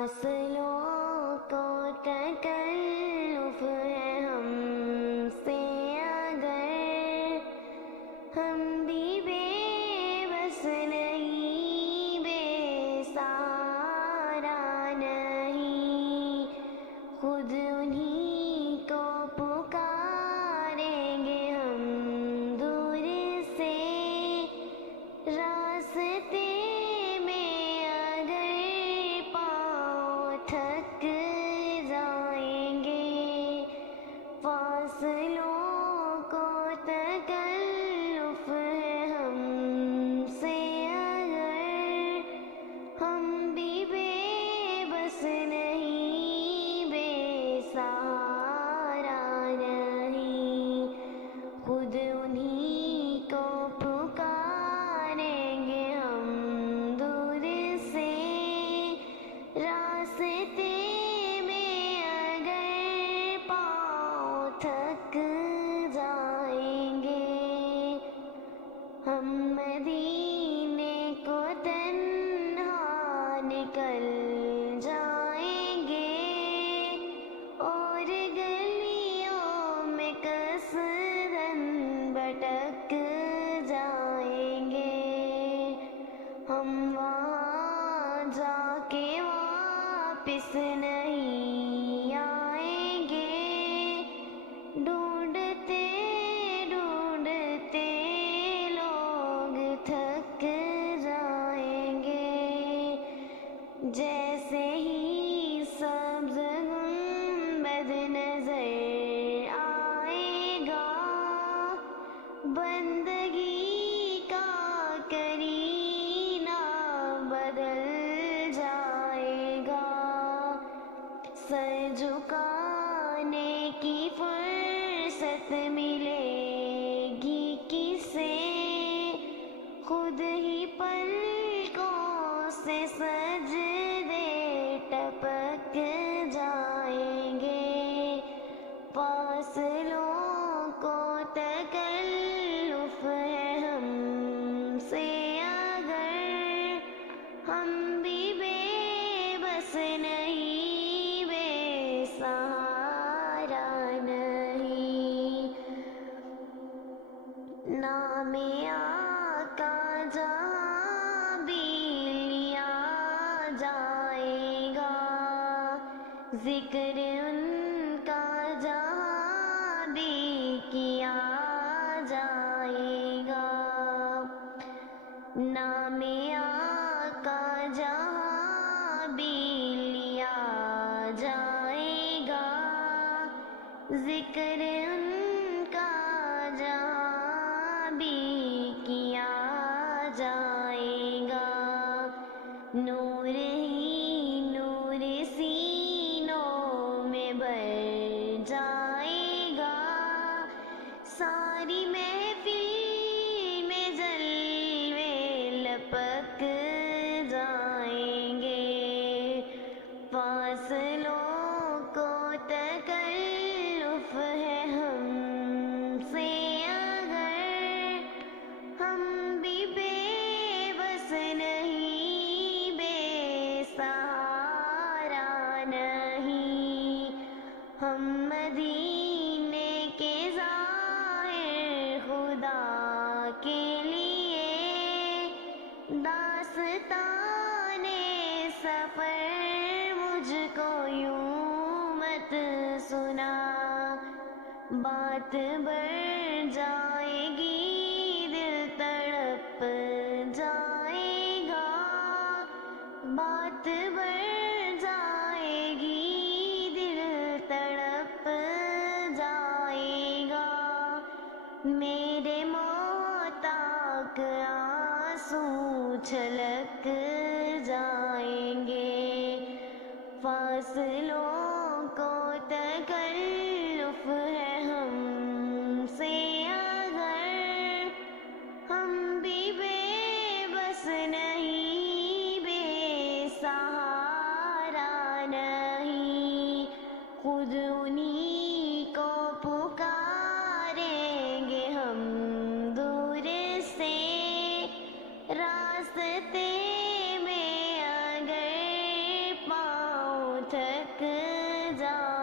فاصلوں کو تکلف ہے ہم سے اگر، ہم بھی بے بس نہیں، بے سہارا نہیں، خود انہی کو پکاریں گے ہم دور سے، راستے میں اگر پاؤں تھک جائیں گے، فاصلوں کو تکلف ہے ہم سے اگر، ہم بھی بے بس نہیں، بے سہارا نہیں، خود انہی کو پکاریں گے ہم دور سے، راستے میں اگر پاؤں تھک جائیں گے، ہم مدینے کو تنہا نکل جائیں گے، اور گلیوں میں قصداً بھٹک جائیں گے، ہم وہاں جا کے واپس نہیں آئیں گے، ڈھونڈتے ڈھونڈتے لوگ تھک جائیں گے، جیسے ہی سبز گنبد نظر آئے گا، بندگی کا کرینہ بدل جائے گا، سر جھکانے کی فرصت ملے گی کسے، خود ہی پلکوں سے سجدے ٹپک جائیں گے، فاصلوں کو تکلف ہے ہم سے اگر، ہم بھی بے بس نہیں، بے سہارا نہیں، نام آقا جہاں بھی لیا جائے گا، ذکر ان کا جہاں بھی کیا جائے گا، نام آقا جہاں بھی لیا جائے گا، ذکر ان کا جہاں بھی کیا جائے گا، نور ہی نور سینوں میں بھر جائے گا، ساری محفل میں جلوے لپک جائیں گے، فاصلوں کو تکلف ہے ہم سے اگر، ہم بھی بے بس نہیں، بے سہارا نہیں، ہم مدینے کے ظاہر خدا کے لیے داستان سفر مجھ کو یوں مت سنا، بات بڑھ جائے گی دل تڑپ جائے گا، بات بڑھ جائے گی دل تڑپ جائے گا، میرے محتاج آنسو چھلک جائیں گے، فاصلوں کو تکلف ہے ہم سے اگر، ہم بھی بے بس نہیں، بے سہارا نہیں، خود انہی کو پکاریں گے ہم دور سے، راستے میں اگر پاؤں تھک جائیں